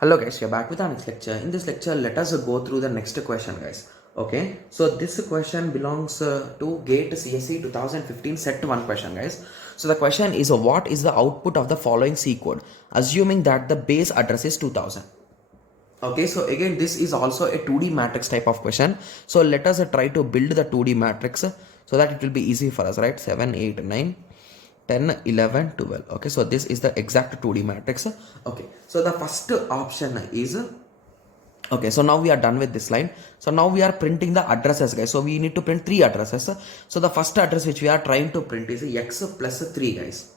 Hello guys, we are back with our next lecture. In this lecture, let us go through the next question, guys. Okay, so this question belongs to GATE CSE 2015 set 1 question, guys. So the question is, what is the output of the following C code, assuming that the base address is 2000? Okay, so again, this is also a 2D matrix type of question. So let us try to build the 2D matrix so that it will be easy for us, right? 7, 8, 9. 10, 11, 12. Okay, so this is the exact 2D matrix. Okay, so the first option is, okay, so now we are done with this line. So now we are printing the addresses, guys. So we need to print 3 addresses. So the first address which we are trying to print is x plus 3, guys.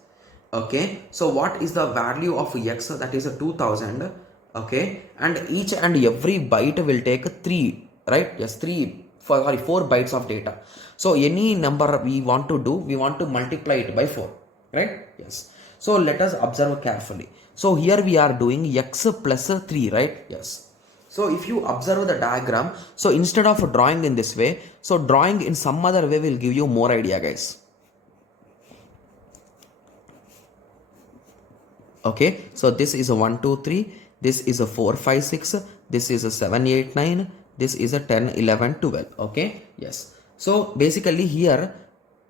Okay, so what is the value of x? That is 2000. Okay, and each and every byte will take 3, right? Yes, 4 bytes of data. So any number we want to do, we want to multiply it by 4, right? Yes. So let us observe carefully. So here we are doing x plus 3, right? Yes. So if you observe the diagram, so instead of drawing in this way, so drawing in some other way will give you more idea, guys. Okay, so this is a 1, 2, 3, this is a 4, 5, 6, this is a 7, 8, 9, this is a 10, 11, 12. Okay, yes. So basically here,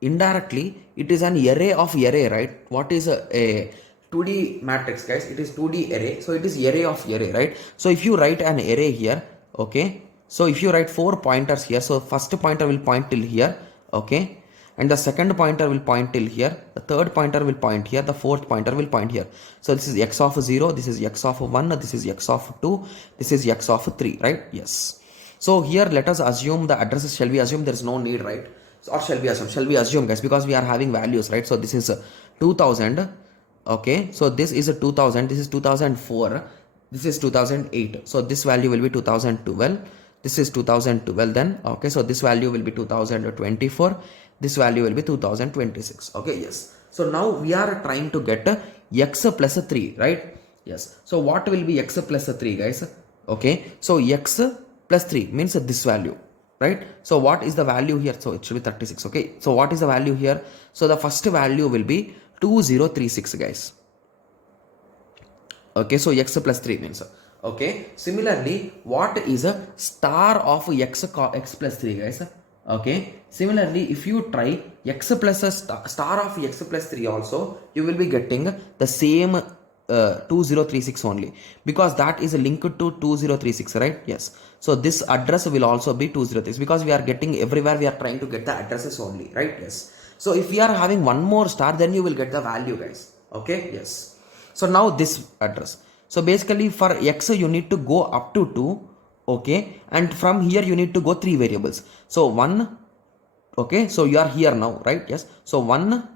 indirectly, it is an array of array, right? What is a 2D matrix, guys? It is 2D array. So it is array of array, right? So if you write an array here, okay, so if you write 4 pointers here, so first pointer will point till here, okay, and the second pointer will point till here, the third pointer will point here, the fourth pointer will point here. So this is x of 0, this is x of 1, this is x of 2, this is x of 3, right? Yes. So here let us assume the addresses. Shall we assume there is no need, right? So, or shall we assume? Shall we assume, guys, because we are having values, right? So this is 2000. Okay, so this is a 2000, this is 2004, this is 2008. So this value will be 2012, this is 2012 then. Okay, so this value will be 2024, this value will be 2026. Okay, yes. So now we are trying to get x plus 3, right? Yes. So what will be x plus 3, guys? Okay, so x plus 3 means this value, right? So what is the value here? So it should be 36. Okay, so what is the value here? So the first value will be 2036, guys. Okay, so x plus 3 means, okay, similarly, what is a star of x plus 3, guys? Okay, similarly, if you try x plus a star of x plus 3 also, you will be getting the same 2036 only, because that is linked to 2036, right? Yes. So this address will also be 203 because we are getting everywhere, we are trying to get the addresses only, right? Yes. So if we are having one more star, then you will get the value, guys. Okay, yes. So now this address. So basically for x you need to go up to 2, okay, and from here you need to go 3 variables. So 1, okay, so you are here now, right? Yes. So 1,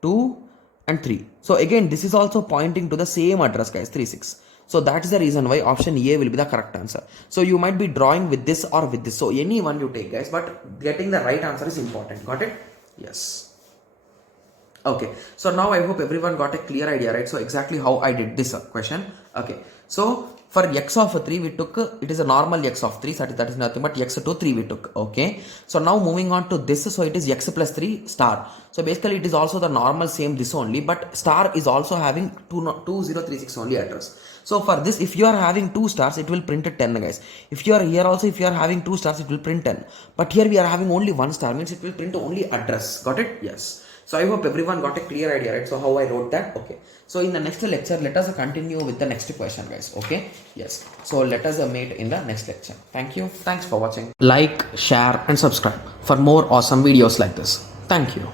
2 and 3. So again this is also pointing to the same address, guys, 36. So that is the reason why option A will be the correct answer. So you might be drawing with this or with this. So any one you take, guys, but getting the right answer is important. Got it? Yes. Okay, so now I hope everyone got a clear idea, right? So exactly how I did this question. Okay, so for x of 3 we took, it is a normal x of 3, that is nothing but x to 3 we took. Okay, so now moving on to this, so it is x plus 3 star. So basically it is also the normal same this only, but star is also having 2036 only address. So for this, if you are having 2 stars, it will print 10, guys. If you are here also, if you are having 2 stars, it will print 10. But here we are having only 1 star, means it will print only address. Got it? Yes. So I hope everyone got a clear idea, right? So how I wrote that. Okay, so in the next lecture, let us continue with the next question, guys. Okay, yes, so let us meet in the next lecture. Thank you. Thanks for watching. Like, share and subscribe for more awesome videos like this. Thank you.